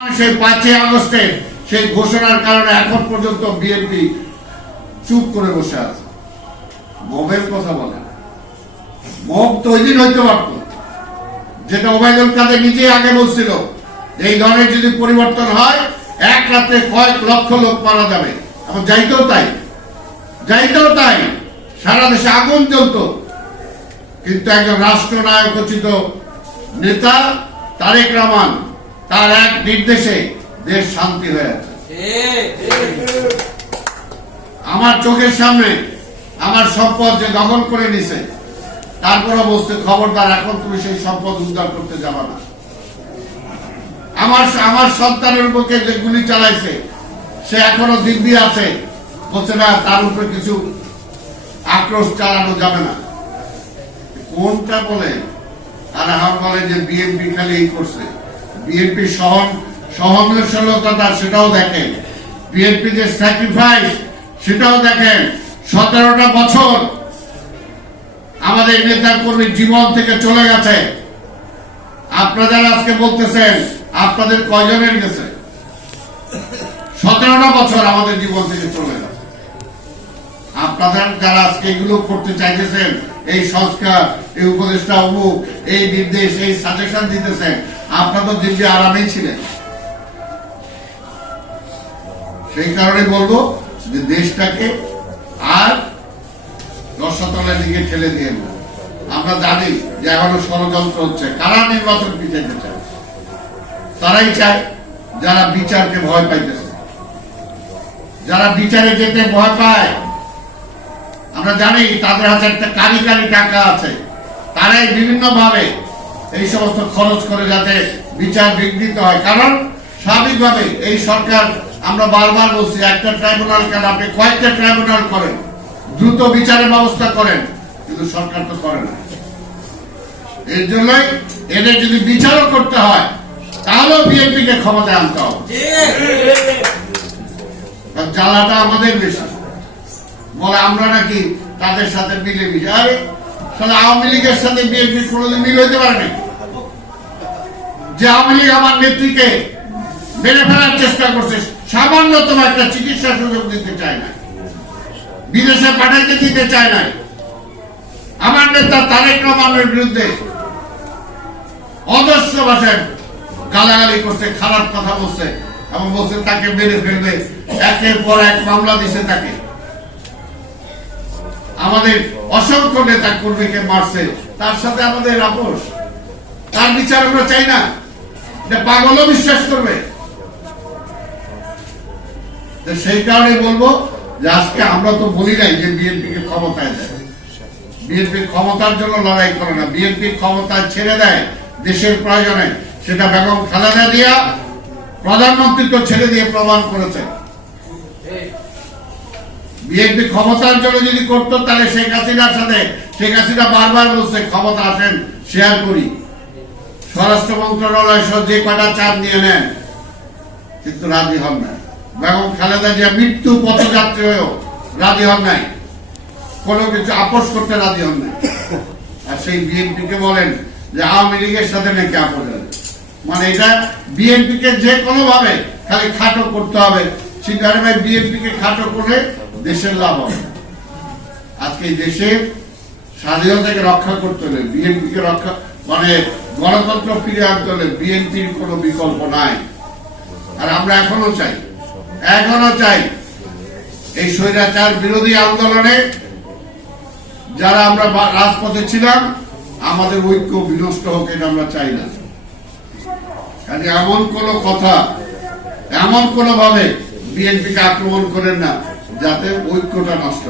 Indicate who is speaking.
Speaker 1: সেই পাঁচই আগস্টে সেই ঘোষণার কারণে এখন পর্যন্ত বিএনপি চুপ করে বসে আছে। কথা বলে। হইতে পারত। যেটা ওবায়দুল কাদের আগে বলছিল, এই দলের যদি পরিবর্তন হয়, এক রাতে কয়েক লক্ষ লোক মারা যাবে। এখন যাইতেও তাই। যাইতেও তাই। সারা দেশে আগুন জ্বলতো। কিন্তু একজন রাষ্ট্রনায়ক উচিত নেতা তারেক রহমান তার এক নির্দেশে দেশ শান্তি হয়ে আছে। আমার চোখের সামনে আমার সম্পদ যে দখল করে নিছে তারপরে বলছে খবরদার, এখন তুমি সেই সম্পদ উদ্ধার করতে যাবা না। আমার আমার সন্তানের বুকে যে গুলি চালাইছে, সে এখনও দিব্যি আছে, বলছে, না, তার উপরে কিছু আক্রোশ চালানো যাবে না। কোনটা বলে? আর এখন বলে যে, বিএনপি খালি এই করছে। বিএনপি সহন সহনশীলতা সেটাও দেখেন। বিএনপি যে স্যাক্রিফাইস সেটাও দেখেন। সতেরোটা বছর আমাদের নেতা কর্মীর জীবন থেকে চলে গেছে। আপনারা আজকে বলতেছেন, আপনাদের কয়জনের গেছে? সতেরোটা বছর আমাদের জীবন থেকে চলে গেছে। আপনাদের যারা আজকে এগুলো করতে চাইতেছেন, এই সংস্কার, এই উপদেষ্টা অমুক, এই নির্দেশ, এই সাজেশন দিতেছেন আপনার তো দিল্লি আরামেই ছিলেন। সেই কারণে বলব যে দেশটাকে আর রসতলের দিকে ঠেলে দিয়ে আমরা জানি যে এখনও ষড়যন্ত্র হচ্ছে। কারা নির্বাচন পিছাইতে চায়? তারাই চায় যারা বিচারকে ভয় পাইতেছে। যারা বিচারে যেতে ভয় পায়। আমরা জানি তাদের হাতে একটা কারি কারি টাকা আছে। তারাই বিভিন্ন ভাবে এই সমস্ত খরচ করে যাতে বিচার বিঘ্নিত হয়। কারণ স্বাভাবিকভাবে এই সরকার, আমরা বারবার বলছি, একটা ট্রাইব্যুনাল কেন? আপনি কয়েকটা ট্রাইব্যুনাল করেন, দ্রুত বিচারের ব্যবস্থা করেন, কিন্তু সরকার তো করে না। এর জন্যই এদের যদি বিচারও করতে হয়, তাহলেও বিএনপি কে ক্ষমতায় আনতে হবে। জ্বালাটা আমাদের বেশি। বলে আমরা নাকি তাদের সাথে মিলে মিশে আরে তাহলে আওয়ামী লীগের সাথে বিএনপি কোনোদিন মিল হইতে যে আওয়ামী লীগ আমার নেত্রীকে মেরে ফেলার চেষ্টা করছে একটা চিকিৎসা সুযোগ দিতে চায় না বিদেশে পাঠাইতে দিতে চায় না আমার নেতা তারেক রহমানের বিরুদ্ধে অদস্য ভাষায় গালাগালি করছে, খারাপ কথা বলছে এবং বলছে তাকে মেরে ফেলবে। একের পর এক মামলা দিছে তাকে। আমাদের অসংখ্য নেতা কর্মীকে মারছে। তার সাথে আমাদের আপোষ তার বিচার আমরা চাই না। পাগলও বিশ্বাস করবে। সেই কারণে বলব যে আজকে আমরা তো বলি নাই যে বিএনপি কে ক্ষমতায় দেয়। বিএনপি ক্ষমতার জন্য লড়াই করে না। বিএনপি ক্ষমতা ছেড়ে দেয় দেশের প্রয়োজনে। সেটা বেগম খালেদা দিয়া প্রধানমন্ত্রী তো ছেড়ে দিয়ে প্রমাণ করেছে। বিএনপি ক্ষমতার জন্য যদি করতো, তাহলে শেখ হাসিনার সাথে, শেখ হাসিনা বারবার বলছে, ক্ষমতা আসেন শেয়ার করি। স্বরাষ্ট্র মন্ত্রণালয় সহ যে কটা চাপ নিয়ে নেন, কিন্তু রাজি হন না বেগম খালেদা জিয়া মৃত্যু পথযাত্রী হয়েও রাজি হন নাই। কোনো কিছু আপোষ করতে রাজি হন নাই। আর সেই বিএনপি কে বলেন যে আওয়ামী লীগের সাথে নাকি আপোষ মানে এটা বিএনপি কে যে কোনো ভাবে খালি খাটো করতে হবে। সেখানে ভাই বিএনপি কে খাটো করে দেশের লাভ হবে। আজকে এই দেশের স্বাধীনতাকে রক্ষা করতে হলে বিএনপি কে রক্ষা মানে গণতন্ত্র ফিরে আনতে হলে বিএনপির কোনো বিকল্প নাই। আর আমরা এখনও চাই এখনও চাই এই স্বৈরাচার বিরোধী আন্দোলনে যারা আমরা রাজপথে ছিলাম, আমাদের ঐক্য বিনষ্ট হোক এটা আমরা চাই না। এমন কোন কথা, এমন কোন ভাবে বিএনপিকে আক্রমণ করেন না। যাতে ঐক্যটা নষ্ট